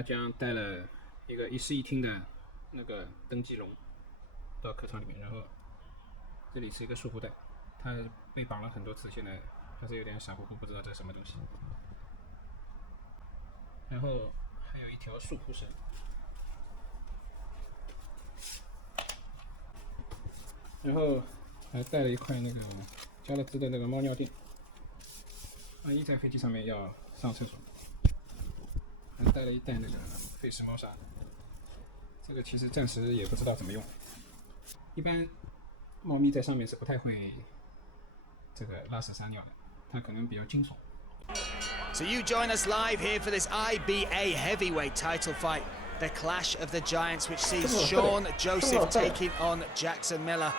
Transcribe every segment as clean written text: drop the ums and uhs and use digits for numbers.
大江带了一个一室一厅的那个登机笼到客舱里面，然后这里是一个束缚带，它被绑了很多次，现在还是有点傻乎乎，不知道这是什么东西。然后还有一条束缚绳，然后还带了一块那个加了汁的那个猫尿垫，万一在飞机上面要上厕所。还带了一袋那个费氏猫砂，这个其实暂时也不知道怎么用。一般猫咪在上面是不太会这个拉屎撒尿的，它可能比较惊悚。So you join us live here for this IBA heavyweight title fight, the Clash of the Giants, which sees Sean Joseph taking on Jackson Miller.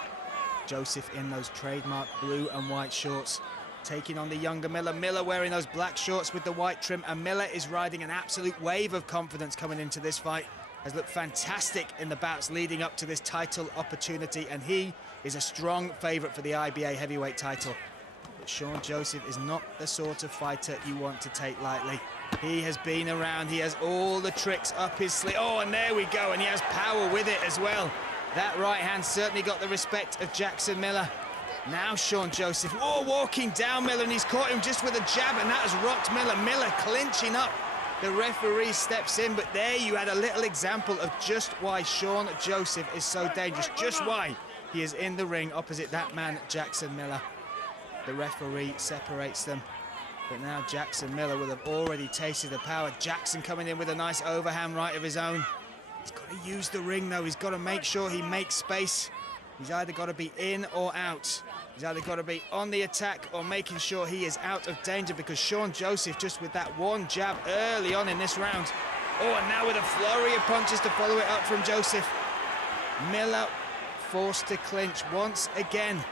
Joseph in those trademark blue and white shorts, taking on the younger Miller. Miller wearing those black shorts with the white trim, and Miller is riding an absolute wave of confidence coming into this fight. Has looked fantastic in the bouts leading up to this title opportunity, and he is a strong favourite for the IBA heavyweight title. But Sean Joseph is not the sort of fighter you want to take lightly. He has been around, he has all the tricks up his sleeve. Oh, and there we go, and he has power with it as well. That right hand certainly got the respect of Jackson Miller. Now Sean Joseph, walking down Miller, and he's caught him just with a jab, and that has rocked Miller. Miller clinching up. The referee steps in, but there you had a little example of just why Sean Joseph is so dangerous, just why he is in the ring opposite that man, Jackson Miller. The referee separates them, but now Jackson Miller will have already tasted the power. Jackson coming in with a nice overhand right of his own. He's got to use the ring though, he's got to make sure he makes space. He's either got to be in or out. He's either got to be on the attack or making sure he is out of danger, because Sean Joseph, just with that one jab early on in this round. Oh, and now with a flurry of punches to follow it up from Joseph. Miller forced to clinch once again.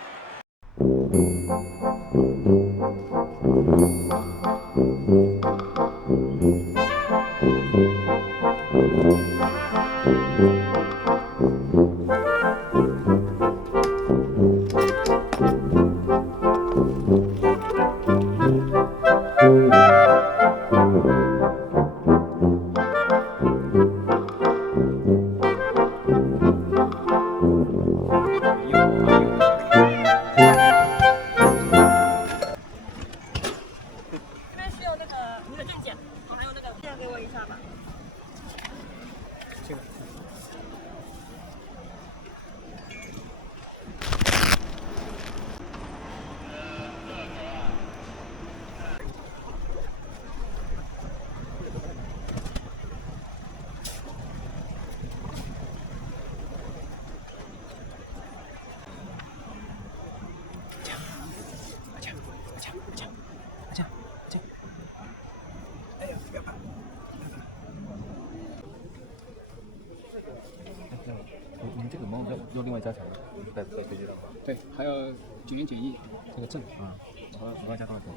你们这个猫要另外加钱吗？带飞机上吗？对，还有检验检疫这个证啊，我要加多少钱？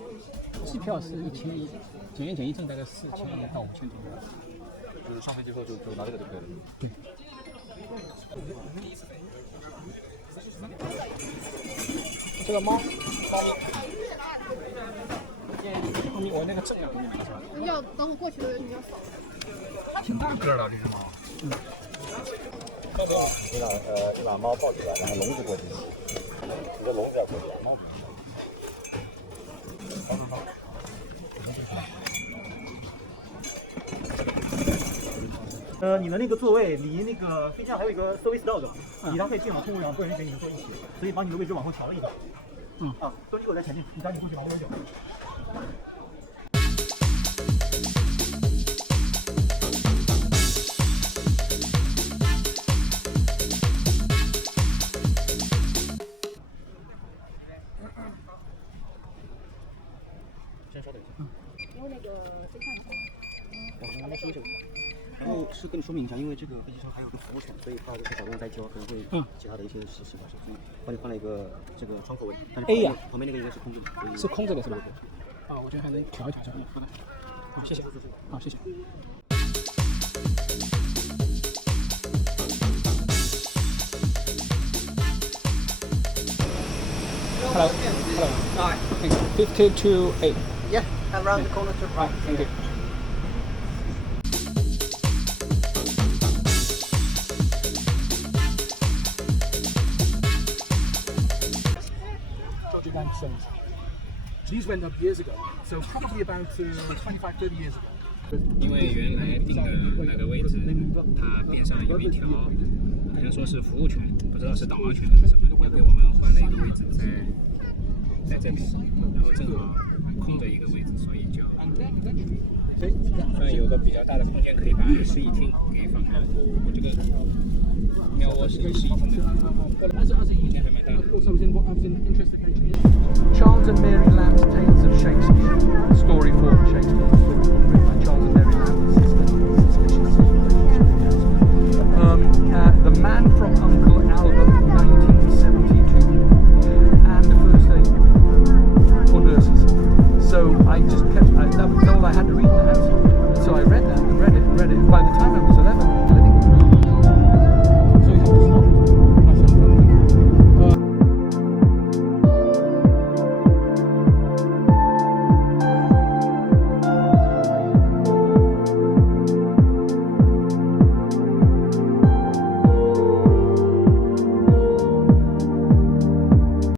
机票是1100，检验检疫证大概4000到5000左右。就是上飞机后就拿这个就可以了。对。这个猫咪，我那个证要等我过去的人比较少。它挺大个的这只猫。你把猫抱起来，然后笼子过去。你的笼子要过去，猫不能抱。你们那个座位离那个飞机上还有一个 service dog，你当可以进了，空务员不允许给你们坐一起，所以把你的位置往后调了一点。登机口在前面，你赶紧过去往后走。先稍等一下。因为那个谁看一下。我们休息。然后是跟你说明一下，因为这个飞机上还有个服务场，所以怕这个小动物在叫，可能会其他的一些事情发生，所以帮你换了一个这个窗口位。但是 A 呀，旁边那个应该是空着的，是空着的是吧？我觉得还能调一调，好的。好，谢谢。好，谢谢。Hello. Hi. 5228. Yeah, around the corner to the right. Thank you. songs. These went up years ago, so probably about 25, 30 years ago. 因为原来定的那个位置，它边上有一条，好像说是服务权，不知道是导盲权还是什么，又给我们换了一个位置在这里，然后正好空着一个位置，所以就算有个比较大的空间，可以把试衣厅给放开。我这个喵窝是个试衣厅的，空间还蛮大的。 Charles and Mary Lamb's Tales of Shakespeare, story form Shakespeare, story form written by Charles and Mary Lamb, The Man from Uncle Albert, 1972, and the first aid for nurses. So I just kept, that was all I had to read.